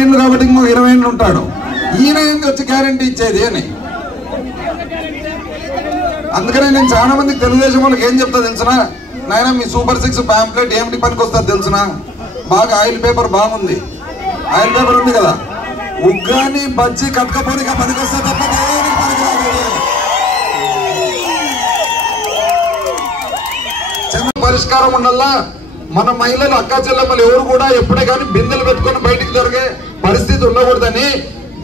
ఏళ్ళు కాబట్టి ఇంకో 20 ఏళ్ళు ఉంటాడు. ఈయన ఏంది వచ్చి గ్యారంటీ ఇచ్చేది అని. అందుకనే నేను చాలా మందికి తెలుగుదేశం వాళ్ళకి ఏం చెప్తా తెలుసునా, నాయన మీ సూపర్ 6 ప్యాంప్లెట్ ఏమిటి పనికి వస్తుంది తెలుసునా, బాగా ఆయిల్ పేపర్ బాగుంది, ఆయిల్ పేపర్ ఉంది కదా, ఉగ్గాని బజ్జి కట్టకపోనిగా పనికి వస్తే తప్ప దేనికి పనికిరాదు. చిన్న పరిష్కారం ఉండాలా. మన మహిళలు అక్కా చెల్లెమ్మలు ఎవరు కూడా ఎప్పుడే కానీ బిందెలు పెట్టుకొని బయటికి దొరికే పరిస్థితి ఉండకూడదని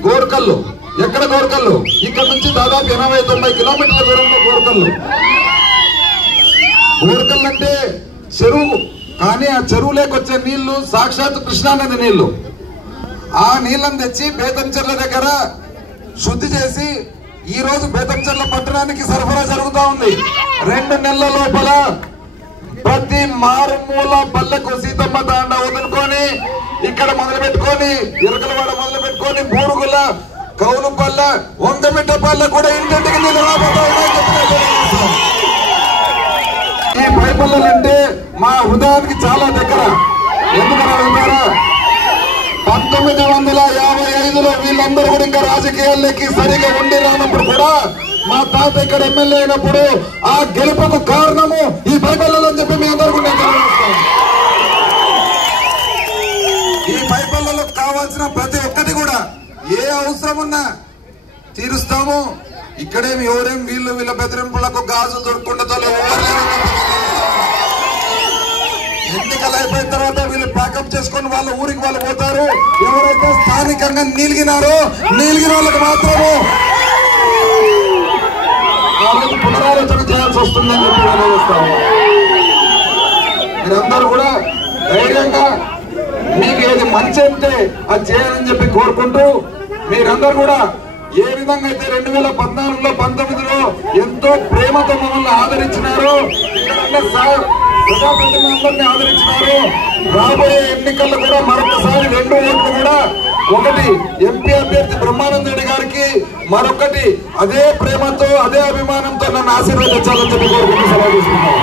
గోర్కల్లు, ఎక్కడ గోర్కల్లు, ఇక్కడ నుంచి దాదాపు 80-90 కిలోమీటర్ల దూరంలో గోర్కల్లు. గోర్కల్లు అంటే చెరువు, కానీ ఆ చెరువులోకి వచ్చే నీళ్లు సాక్షాత్ కృష్ణానది నీళ్లు. ఆ నీళ్ళని తెచ్చి బేతంచెర్ల దగ్గర శుద్ధి చేసి ఈ రోజు బేతంచెర్ల పట్టణానికి సరఫరా జరుగుతూ ఉంది. 2 నెలల లోపల ప్రతి మారుమూల పల్లెకు సీతమ్మ తాండ వదులుకొని ఇక్కడ మొదలు పెట్టుకొని ఇరకలవాడ మొదలు పెట్టుకొని బూరుగుల, కౌలుపల్ల, వంగమిట్ట పల్లె కూడా ఇంటింటికి నీళ్ళు రాబోతాయి. ఈ పైపల్లెలంటే మా హృదయానికి చాలా దగ్గర. ఎందుకని అడుగుతారా, 1955లో వీళ్ళందరూ కూడా ఇంకా రాజకీయాల్లోకి సరిగా ఉండి రానప్పుడు కూడా మా తాత ఇక్కడ ఎమ్మెల్యే అయినప్పుడు ఆ గెలుపుకు కారణము ఈ పైపల్లెలు అని చెప్పి మీ అందరూ కూడా ఈ పైపల్లెలకు కావాల్సిన ప్రతి ఒక్కటి కూడా ఏ అవసరం ఉన్నా తీరుస్తాము. ఇక్కడేమి ఎవరేం వీళ్ళ బెదిరింపులకు గాజులు దొరుకుండతో ఎన్నికలు అయిపోయిన తర్వాత వీళ్ళు ప్యాకప్ చేసుకొని వాళ్ళ ఊరికి వాళ్ళు పోతారు. ఎవరైతే స్థానికంగా నీలిగినారో నీలిగిన వాళ్ళకి మాత్రము పునరాలోచన చేయాల్సి వస్తుందని చెప్పి ఆలోచిస్తాము. మీరందరూ కూడా ధైర్యంగా మీకు ఏది మంచి అంటే అది చేయాలని చెప్పి కోరుకుంటూ, మీరందరూ కూడా ఏ విధంగా అయితే 2014లో 19లో ఎంతో ప్రేమతో మమ్మల్ని ఆదరించినారో, ఇక్కడ ప్రజాప్రతినిధులందరినీ ఆదరించినారు. రాబోయే ఎన్నికల్లో కూడా మరొకసారి 2 ఓట్లు కూడా, ఒకటి ఎంపీ అభ్యర్థి బ్రహ్మానంద రెడ్డి గారికి, మరొకటి అదే ప్రేమతో అదే అభిమానంతో నన్ను ఆశీర్వదించాలని చెప్పి కోరుకుంటూ సెలవు తీసుకున్నాను.